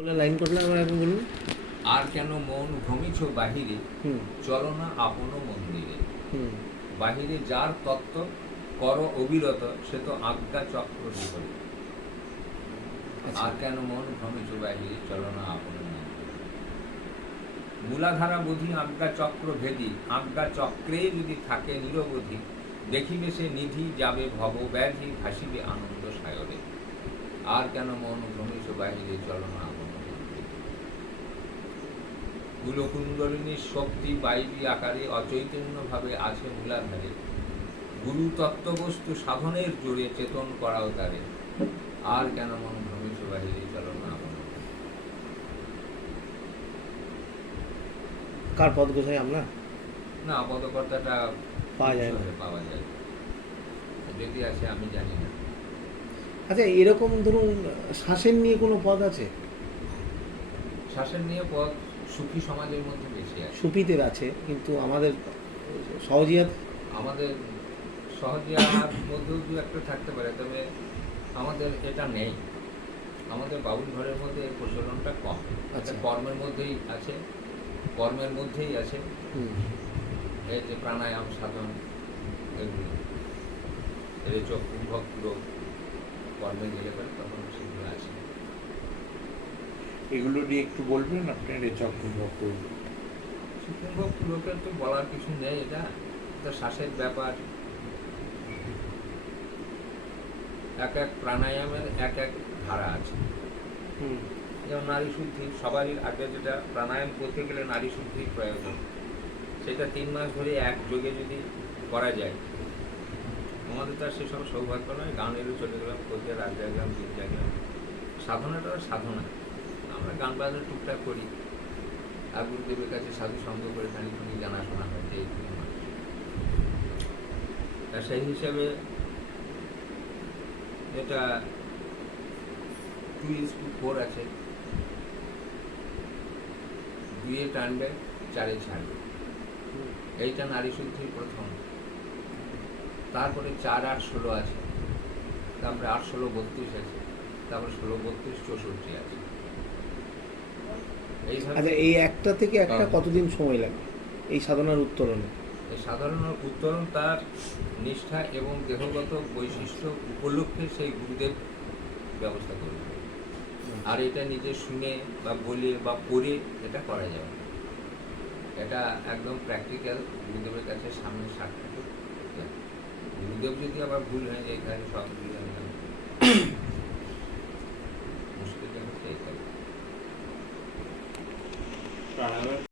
বলে লাইন করলাম আমার এখন বলুন। আর কেন মন ভ্রমিছ বাহিরে চলো না আপন মন্দিরে। বাহিরে যার তত্ত্ব কর অবিরত সে তো আজ্ঞা চক্র বিপরীত। আচ্ছা। আর কেন মন ভ্রমিছ বাহিরে চলো না আপন মূলাধারা বুধি আজ্ঞা চক্র ভেদি আজ্ঞা চক্রে যদি থাকে নিরবধি দেখিবে সে নিধি যাবে ভব ব্যাধি ভাসিবে আনন্দ সায়রে আর কেন মন ভ্রমিছ বাহিরে চলো না শক্তি বাইবি আকারে অচৈতন্যভাবে আছে মূলাধারে। গুরু তত্ত্ববস্তু সাধনের জোরে চেতন করাও তারে। আর কেন মন ভ্রমিছ বাহিরে চলো না আপন মন্দিরে। কার পদ গোছাই আপনার না পদকর্তাটা পাওয়া যায় পাওয়া যায়। যদি আছে আমি জানি না। আচ্ছা এরকম ধরুন শ্বাসের নিয়ে কোনো পদ আছে? শাসন নিয়ে পদ সুখী সমাজের মধ্যে বেশি আছে। সুফিদের আছে কিন্তু আমাদের সহজিয়াত? আমাদের সহজিয়ার মধ্যেও দু একটা থাকতে পারে তবে আমাদের এটা নেই। আমাদের বাউল ঘরের মধ্যে এর প্রচলনটা কম। আচ্ছা। কর্মের মধ্যেই আছে কর্মের মধ্যেই আছে। এই যে প্রাণায়াম সাধন এগুলো। এর চোখ কুম্ভক পুরো কর্মে গেলে পরে তখন সেগুলো আছে এগুলো নিয়ে একটু বলবেন আপনার এই চক্রবর্ত কুম্ভক পুরোকে তো বলার কিছু নেই এটা তো শ্বাসের ব্যাপার। এক এক প্রাণায়ামের এক এক ধারা আছে। যেমন নারী শুদ্ধি সবারই আগে যেটা প্রাণায়াম করতে গেলে নারী শুদ্ধির প্রয়োজন। সেটা তিন মাস ধরে এক যোগে যদি করা যায় আমাদের তো আর সেসব সৌভাগ্য নয় গান এলো চলে গেলাম করতে রাত জাগলাম দিন জাগলাম সাধনাটা সাধনা। আমরা গান বাজনা টুকটাক করি। আর গুরুদেবের কাছে সাধু সঙ্গ করে খানি খানি জানাশোনা হয় যে এই। তা সেই হিসাবে এটা টু ইস টু ফোর আছে। দুইয়ে টানবে চারে ছাড়বে। এইটা নারী শুদ্ধির প্রথম। তারপরে চার আট ষোলো আছে তারপরে আট ষোলো বত্রিশ আছে তারপরে ষোলো বত্রিশ চৌষট্টি আছে আচ্ছা এই একটা থেকে একটা হ্যাঁ। কতদিন সময় লাগে এই সাধনার উত্তরণে এই সাধারণ উত্তরণ তার নিষ্ঠা এবং দেহগত বৈশিষ্ট্য উপলক্ষে সেই গুরুদেব ব্যবস্থা করবে আর এটা নিজে শুনে বা বলে বা পড়ে এটা করা যাবে। এটা একদম প্র্যাকটিক্যাল গুরুদেবের কাছে সামনে সাক্ষাৎ। গুরুদেব যদি আবার ভুল হয়ে যায় তাহলে